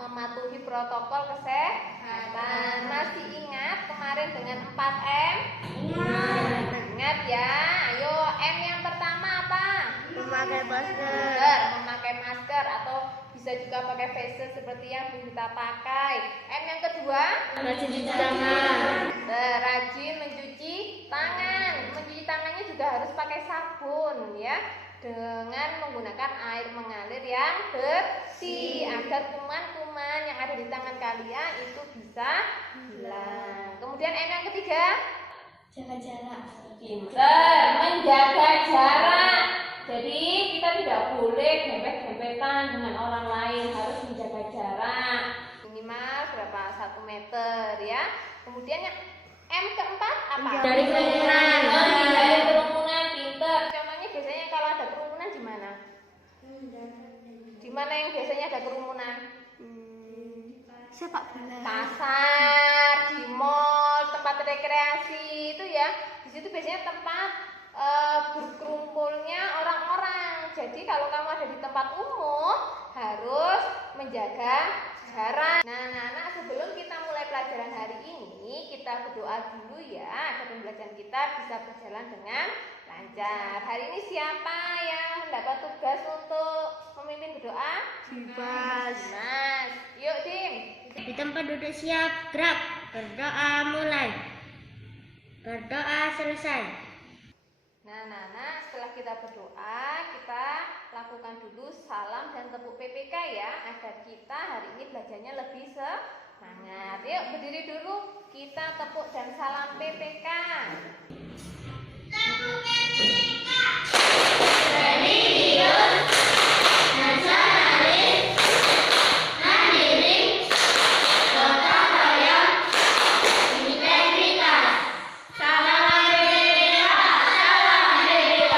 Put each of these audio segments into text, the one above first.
mematuhi protokol kesehatan. Masih ingat kemarin dengan 4M? Ingat ya. Ayo, M yang pertama apa? Memakai masker. Benar, memakai masker atau bisa juga pakai face shield seperti yang kita pakai. M yang kedua? Mencuci tangan. Rajin mencuci tangan. Mencuci tangannya juga harus pakai sabun ya, dengan menggunakan air mengalir yang bersih agar kuman-kuman yang ada di tangan kalian itu bisa hilang. Kemudian M yang ketiga? Jaga jarak. Pinter, menjaga jarak. Jadi kita tidak boleh dempet-dempetan dengan orang lain, harus menjaga jarak minimal berapa? 1 meter ya. Kemudian yang M keempat apa? Dari kerumunan. Dari kerumunan, pinter. Contohnya biasanya kalau ada kerumunan di mana? Di mana yang biasanya ada kerumunan? Sepak bola. Pasar, di mall, tempat rekreasi itu ya. Di situ biasanya tempat berkumpulnya orang-orang. Jadi kalau kamu ada di tempat umum harus menjaga jarak. Nah, anak-anak, sebelum kita mulai pelajaran hari ini, kita berdoa dulu ya agar pembelajaran kita bisa berjalan dengan lancar. Hari ini siapa yang mendapat tugas untuk memimpin berdoa? Dimas. Dimas. Yuk, Dim. Di tempat duduk siap, gerak. Berdoa mulai. Berdoa selesai. Nah, anak-anak, setelah kita berdoa, kita lakukan dulu salam dan tepuk PPK ya, agar kita hari ini belajarnya lebih semangat. Yuk, berdiri dulu, kita tepuk dan salam PPK. Tepuk PPK. Religius nasionalis mandiri gotong royong integritas. Salam PPK, salam PPK.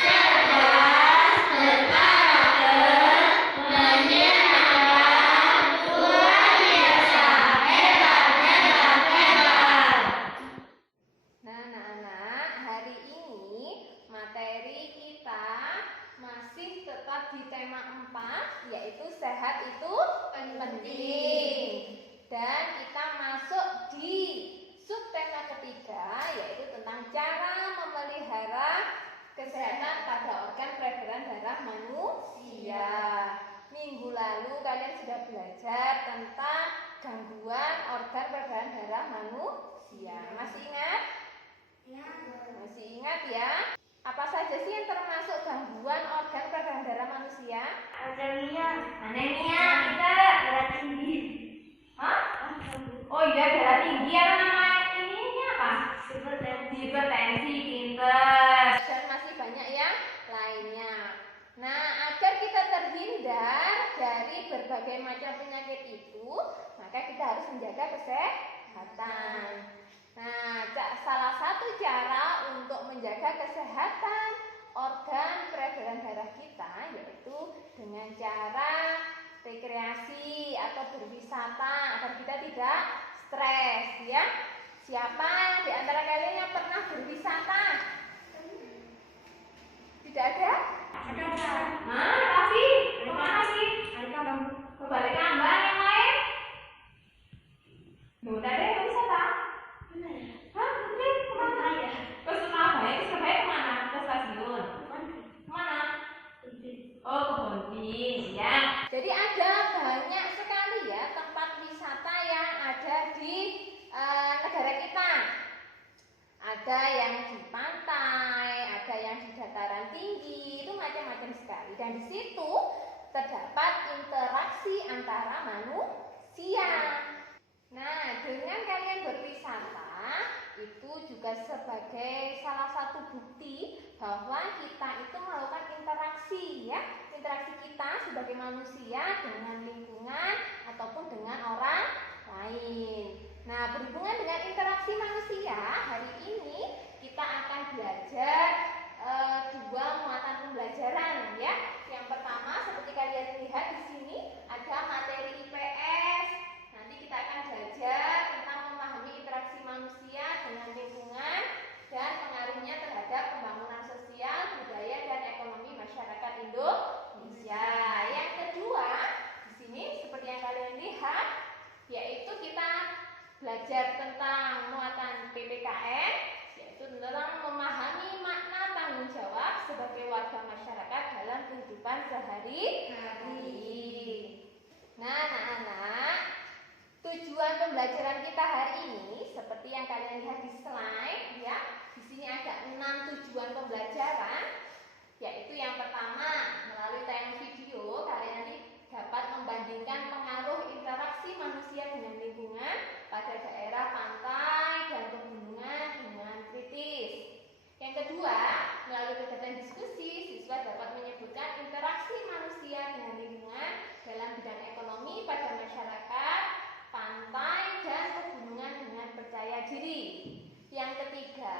Cerdas, berkarakter, menyenangkan, luar biasa, hebat, hebat, hebat. Nah, anak-anak, hari ini materi kita masih tetap di tema 4, yaitu sehat itu penting. Dan kita masuk di subtema ketiga, yaitu tentang cara memelihara kesehatan pada organ peredaran darah manusia. Minggu lalu kalian sudah belajar tentang gangguan organ peredaran darah manusia. Masih ingat? Masih ingat ya? Apa saja sih yang termasuk gangguan organ peredaran darah manusia? Anemia, darah tinggi. Hah? Oh iya, darah tinggi. Apa nama ininya apa? Hipertensi, pinter. Dan masih banyak yang lainnya. Nah, agar kita terhindar dari berbagai macam penyakit itu, maka kita harus menjaga kesehatan. Nah, salah satu cara untuk menjaga kesehatan organ peredaran darah kita yaitu dengan cara rekreasi atau berwisata agar kita tidak stres ya. Siapa di antara kalian yang pernah berwisata? Tidak ada? Ada. Tapi kemana sih? Ke Balikambang, yang lain? Udah deh, ke wisata? Hah? Bener? Kemana? Ke Surabaya. Ke Surabaya kemana? Ke stasiun? Kemana? Oh, ke Bonting ya. Jadi ada banyak sekali ya tempat wisata yang ada di negara kita. Ada yang di pantai, ada yang di dataran tinggi, itu macam-macam sekali. Dan di situ terdapat interaksi antara manusia. Nah, dengan kalian berwisata, itu juga sebagai salah satu bukti bahwa kita itu melakukan interaksi ya. Interaksi kita sebagai manusia dengan lingkungan ataupun dengan orang lain. Nah, berhubungan dengan interaksi manusia, hari ini kita akan belajar dua muatan pembelajaran ya. Yang pertama, seperti kalian lihat di sini ada materi IPS. Nanti kita akan belajar tentang memahami interaksi manusia dengan lingkungan dan pengaruhnya terhadap pembangunan sosial, budaya, dan ekonomi masyarakat Indonesia. Yang kedua, di sini seperti yang kalian lihat kehidupan sehari-hari. Nah, anak-anak, tujuan pembelajaran kita hari ini seperti yang kalian lihat di slide ya. Di sini ada 6 tujuan pembelajaran, yaitu yang pertama, melalui tayangan video kalian nanti dapat membandingkan pengaruh interaksi manusia dengan lingkungan pada daerah pantai dan pegunungan dengan kritis. Yang kedua, melalui kegiatan diskusi, siswa dapat menyebutkan interaksi manusia dengan lingkungan dalam bidang ekonomi pada masyarakat, pantai, dan pegunungan dengan percaya diri. Yang ketiga,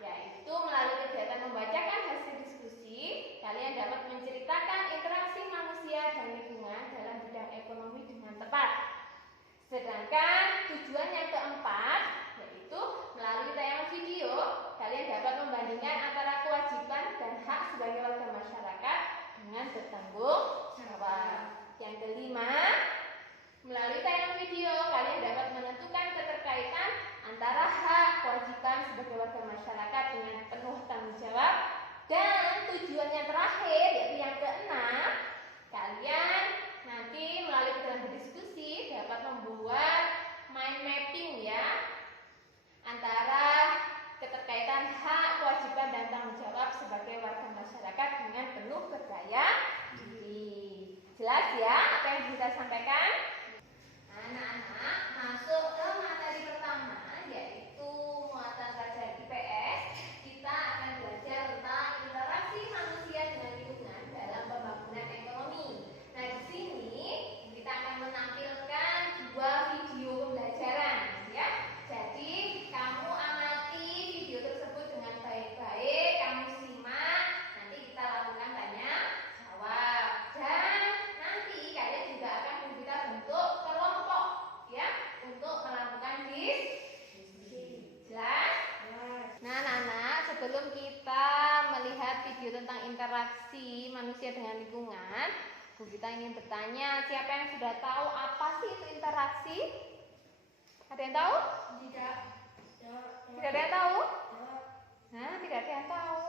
yaitu melalui kegiatan membacakan hasil diskusi, kalian dapat menceritakan interaksi manusia dan lingkungan dalam bidang ekonomi dengan tepat. Sedangkan tujuan yang keempat, yaitu melalui tayangan video, kalian dapat membandingkan antara kewajiban dan hak sebagai warga masyarakat dengan bertanggung jawab. Yang kelima, melalui tayangan video, kalian dapat menentukan keterkaitan antara hak kewajiban sebagai warga masyarakat dengan penuh tanggung jawab. Dan tujuan yang terakhir, yaitu yang keenam, kalian nanti melalui kegiatan berdiskusi dapat membuat mind mapping ya, antara keterkaitan hak, kewajiban, dan tanggung jawab sebagai warga masyarakat dengan penuh percaya diri. Jelas ya apa yang kita sampaikan? Anak-anak, masuk ke materi pertama, yaitu muatan pelajaran IPS. Kita akan belajar tentang interaksi manusia dengan lingkungan dalam pembangunan ekonomi. Nah, di sini kita akan menampilkan 2 video pembelajaran ya. Jadi, kamu amati video tersebut dengan baik-baik, kamu simak, nanti kita lakukan tanya jawab. Dan nanti kalian juga akan kita bentuk kelompok ya untuk melakukan diskusi. Jelas? Nah, anak-anak, sebelum kita melihat video tentang interaksi manusia dengan lingkungan, Bu Gita ingin bertanya, siapa yang sudah tahu apa sih itu interaksi? Ada yang tahu? Tidak. Tidak ada yang tahu? Nah, tidak ada yang tahu.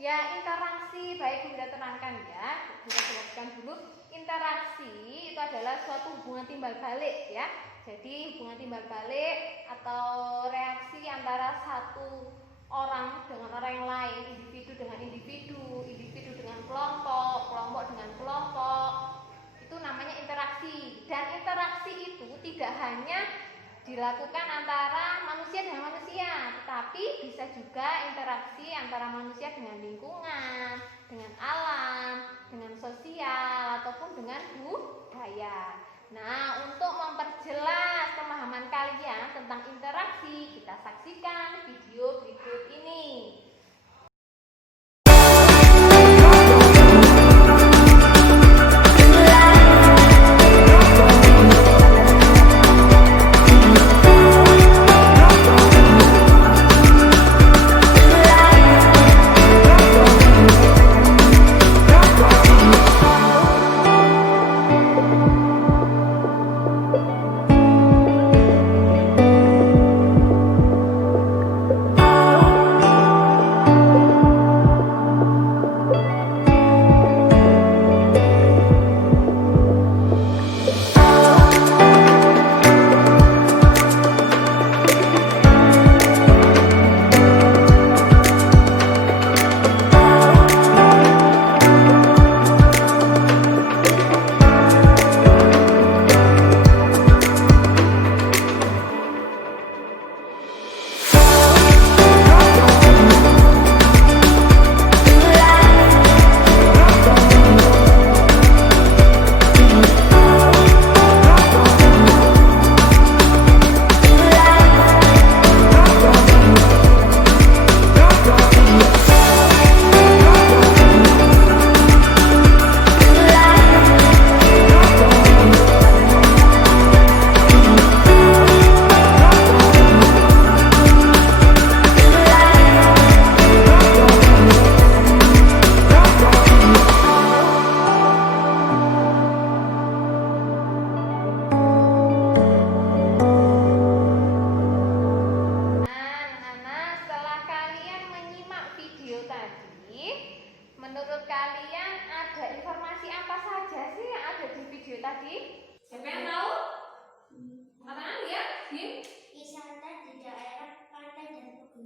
Ya, interaksi, baik Bu Gita terangkan ya. Kita jelaskan dulu. Interaksi itu adalah suatu hubungan timbal balik ya. Jadi hubungan timbal balik atau reaksi antara satu orang dengan orang yang lain, individu dengan individu, individu dengan kelompok, kelompok dengan kelompok. Itu namanya interaksi. Dan interaksi itu tidak hanya dilakukan antara manusia dengan manusia, tetapi bisa juga interaksi antara manusia dengan lingkungan, dengan alam, dengan sosial, ataupun dengan budaya. Nah, untuk memperjelas pemahaman kalian tentang interaksi, kita saksikan video berikut ini.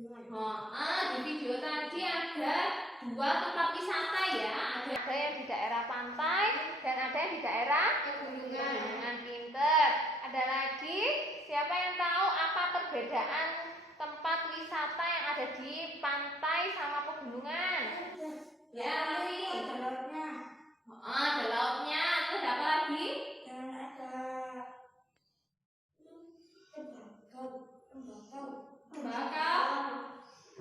Di video tadi ada dua tempat wisata ya. Ada yang di daerah pantai dan ada yang di daerah pegunungan. Pinter. Ada lagi, siapa yang tahu apa perbedaan tempat wisata yang ada di pantai sama pegunungan? Ya, Lili. Ada lautnya. Terus apa lagi? Bakau.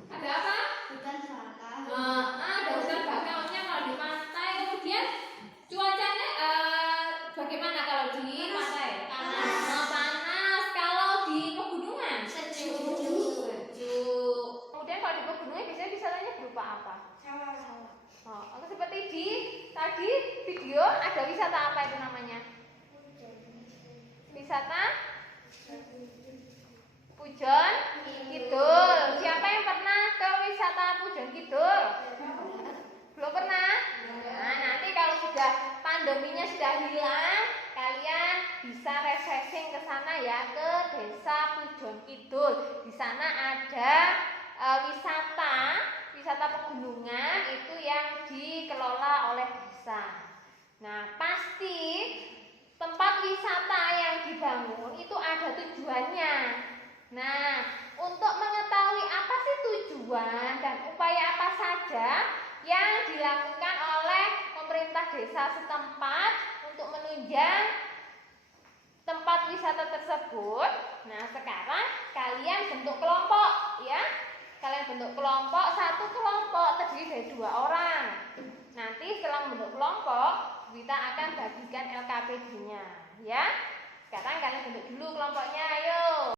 Ada apa? Ada hutan bakaunya kalau di pantai. Kemudian cuacanya bagaimana kalau di pantai? Panas. Kalau di pegunungan? Sejuk. Kemudian kalau di pegunungan biasanya wisatanya berupa apa? Seperti di tadi video ada wisata apa itu namanya? Wisata Pujon Kidul. Siapa yang pernah ke wisata Pujon Kidul? Belum pernah? Nah, nanti kalau sudah pandeminya sudah hilang, kalian bisa refreshing ke sana ya, ke Desa Pujon Kidul. Di sana ada wisata pegunungan itu yang dikelola oleh desa. Nah, pasti tempat wisata yang dibangun itu ada tujuannya. Nah, untuk mengetahui apa sih tujuan dan upaya apa saja yang dilakukan oleh pemerintah desa setempat untuk menunjang tempat wisata tersebut. Nah, sekarang kalian bentuk kelompok ya. Kalian bentuk kelompok, satu kelompok terdiri dari 2 orang. Nanti setelah membentuk kelompok, kita akan bagikan LKPD-nya ya. Sekarang kalian bentuk dulu kelompoknya, ayo.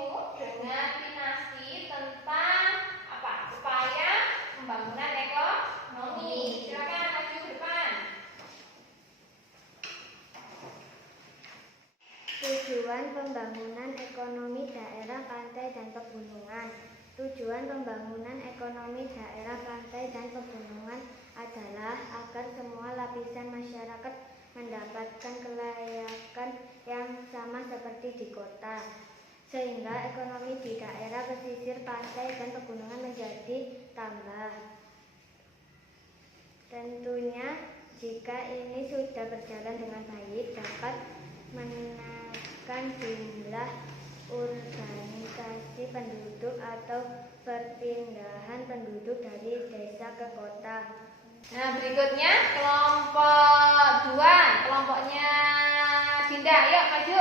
diskusimu dengan Kinasi tentang apa? Upaya pembangunan ekonomi. Silakan maju ke depan. Tujuan pembangunan ekonomi daerah pantai dan pegunungan. Tujuan pembangunan ekonomi daerah pantai dan pegunungan adalah agar semua lapisan masyarakat mendapatkan kelayakan yang sama seperti di kota, sehingga ekonomi di daerah pesisir pantai dan pegunungan menjadi tambah. Tentunya jika ini sudah berjalan dengan baik, dapat menekan jumlah urbanisasi penduduk atau perpindahan penduduk dari desa ke kota. Nah, berikutnya kelompok 2, kelompoknya Dinda. Yuk maju.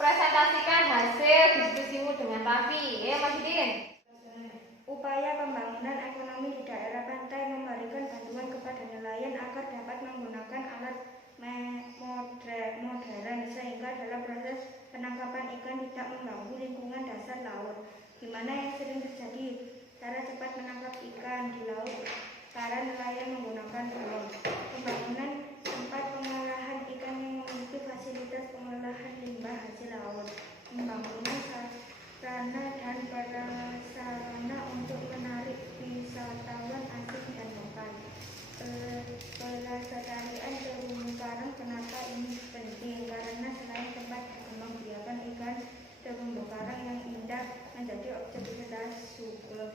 Presentasikan hasil diskusimu dengan Tafi. Maju Din. Upaya pembangunan ekonomi di daerah pantai memberikan bantuan kepada nelayan agar dapat menggunakan alat modern sehingga dalam proses penangkapan ikan tidak mengganggu lingkungan dasar laut, di mana yang sering terjadi cara cepat menangkap ikan di laut para nelayan menggunakan drone. Pembangunan tempat pengolahan ikan yang memiliki fasilitas pengolahan limbah hasil laut. Pembangunan sarana dan prasarana untuk menarik wisatawan asing dan lokal. Pelestarian terumbu karang. Kenapa ini penting? Karena selain tempat berkembang ikan, terumbu karang yang indah menjadi objek wisata juga.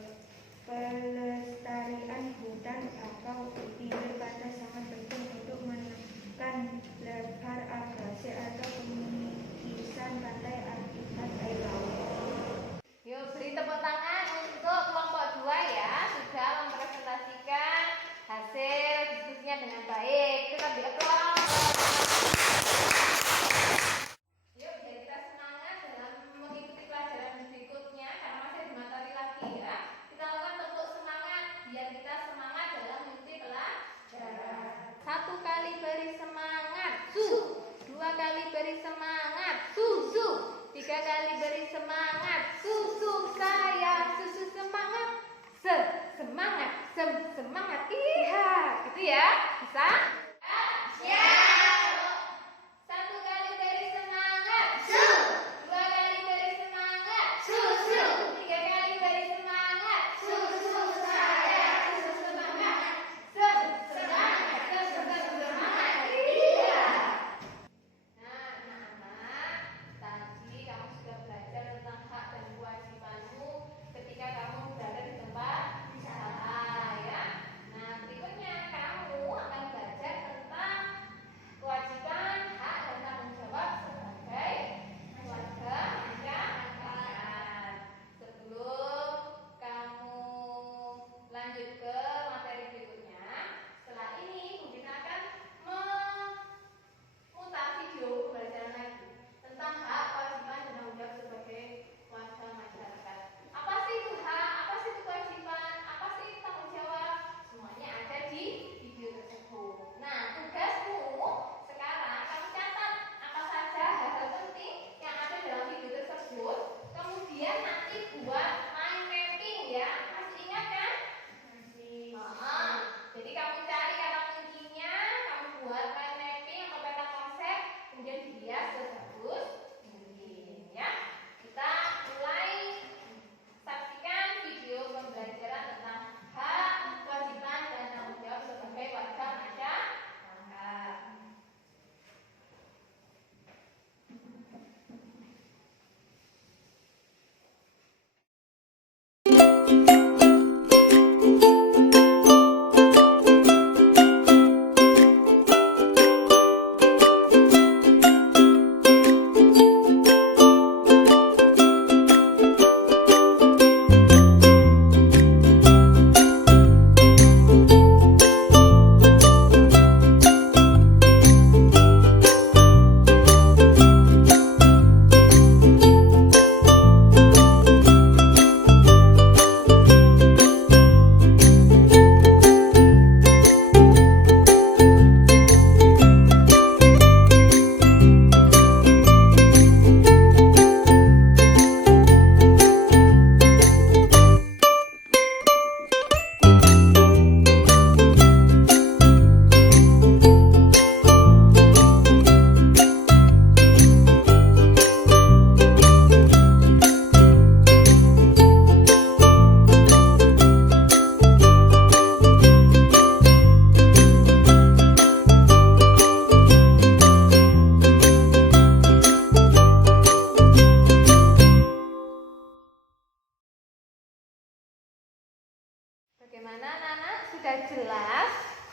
Pelestarian hutan bakau di pinggir pantai sangat penting untuk menekan lebar agresi atau pengikisan pantai akibat air laut. Yuk beri tepuk tangan untuk kelompok 2 ya, sudah mempresentasikan hasil diskusinya dengan baik. Kita beri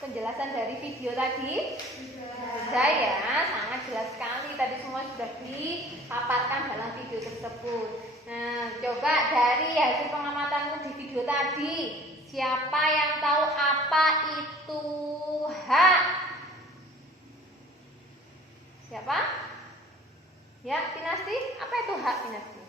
penjelasan dari video tadi? Sudah ya, sangat jelas sekali. Tadi semua sudah dipaparkan dalam video tersebut. Nah, coba dari hasil pengamatanmu di video tadi, siapa yang tahu apa itu hak? Siapa? Ya, Pinasti, apa itu hak, Pinasti?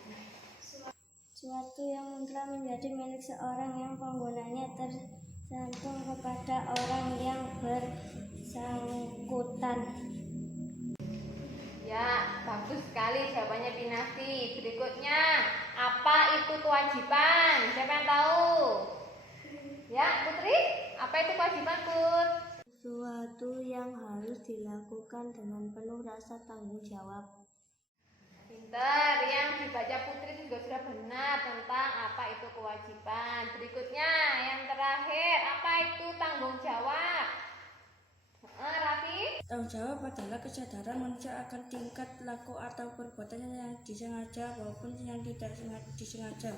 Suatu yang telah menjadi milik seorang yang penggunanya tergantung kepada orang yang bersangkutan. Ya, bagus sekali jawabannya Pinasti. Berikutnya, apa itu kewajiban? Siapa yang tahu? Ya, Putri, apa itu kewajiban, Put? Suatu yang harus dilakukan dengan penuh rasa tanggung jawab. Pinter, yang dibaca Putri juga sudah benar tentang apa itu kewajiban. Berikutnya, yang terakhir, apa itu tanggung jawab? Raffi? Tanggung jawab adalah kesadaran manusia akan tingkat laku atau perbuatan yang disengaja maupun yang tidak disengaja.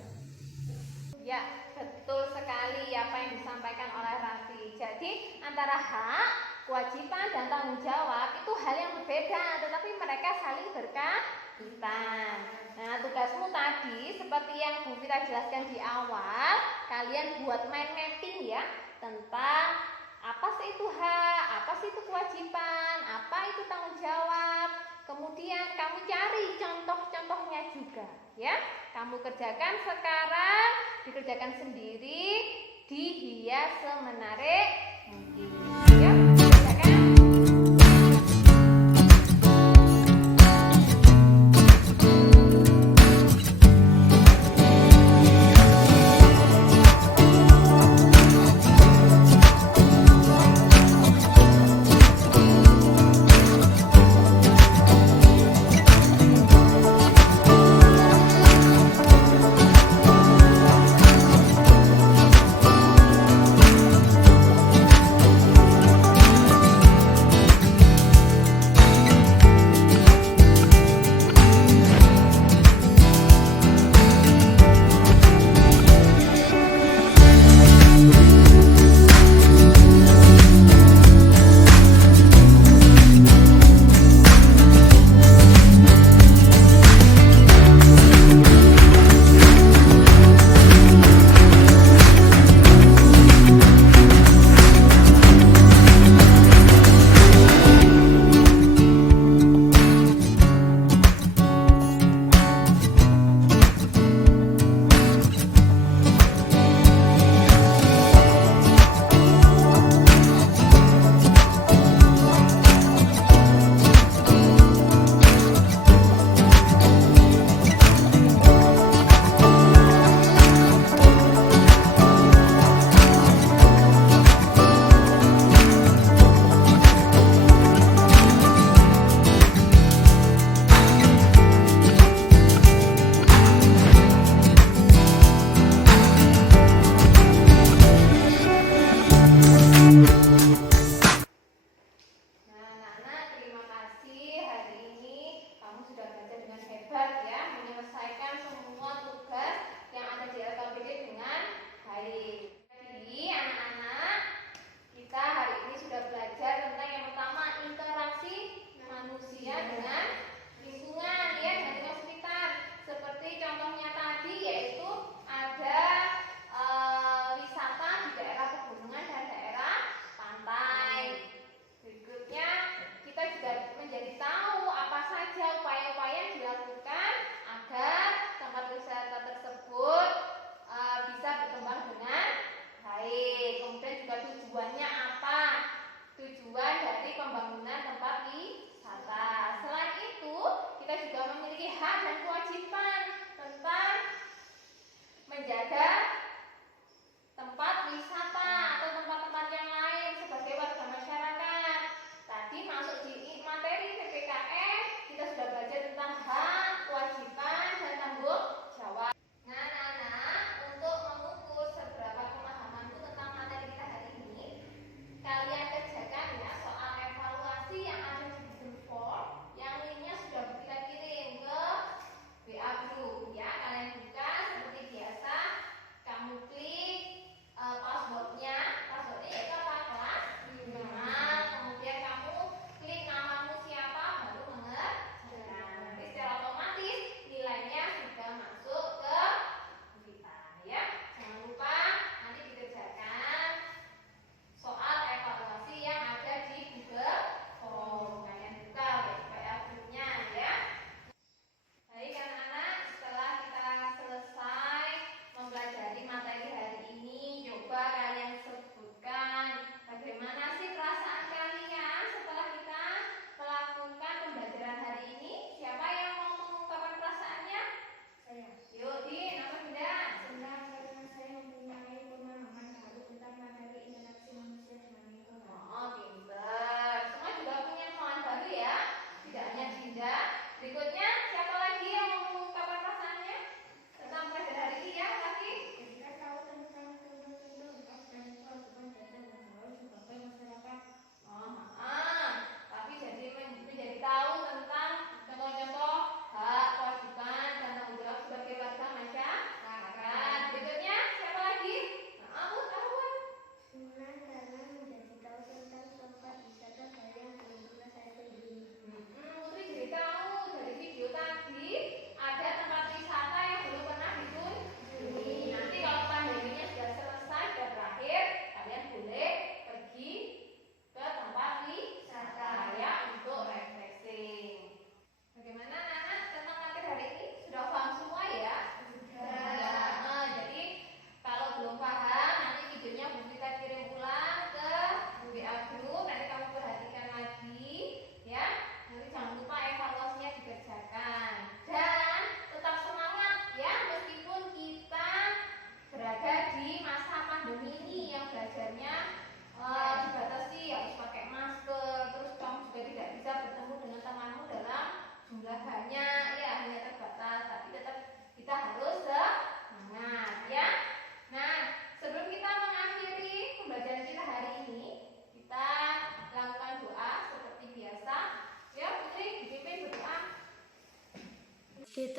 Ya, betul sekali apa yang disampaikan oleh Raffi. Jadi, antara hak, kewajiban, dan tanggung jawab itu hal yang berbeda, tetapi mereka saling berkaitan. Nah, tugasmu tadi, seperti yang Bu Fira jelaskan di awal, kalian buat mind mapping ya, tentang apa sih itu hak, apa sih itu kewajiban, apa itu tanggung jawab. Kemudian kamu cari contoh-contohnya juga ya. Kamu kerjakan sekarang, dikerjakan sendiri, dihias semenarik mungkin. Ya, kerjakan.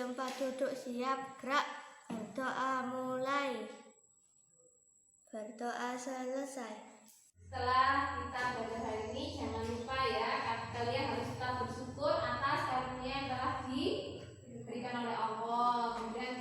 tempat duduk, siap, gerak. Berdoa mulai. Berdoa selesai. Setelah kita belajar hari ini, jangan lupa ya, kalian harus tetap bersyukur atas karunia yang telah diberikan oleh Allah. Kemudian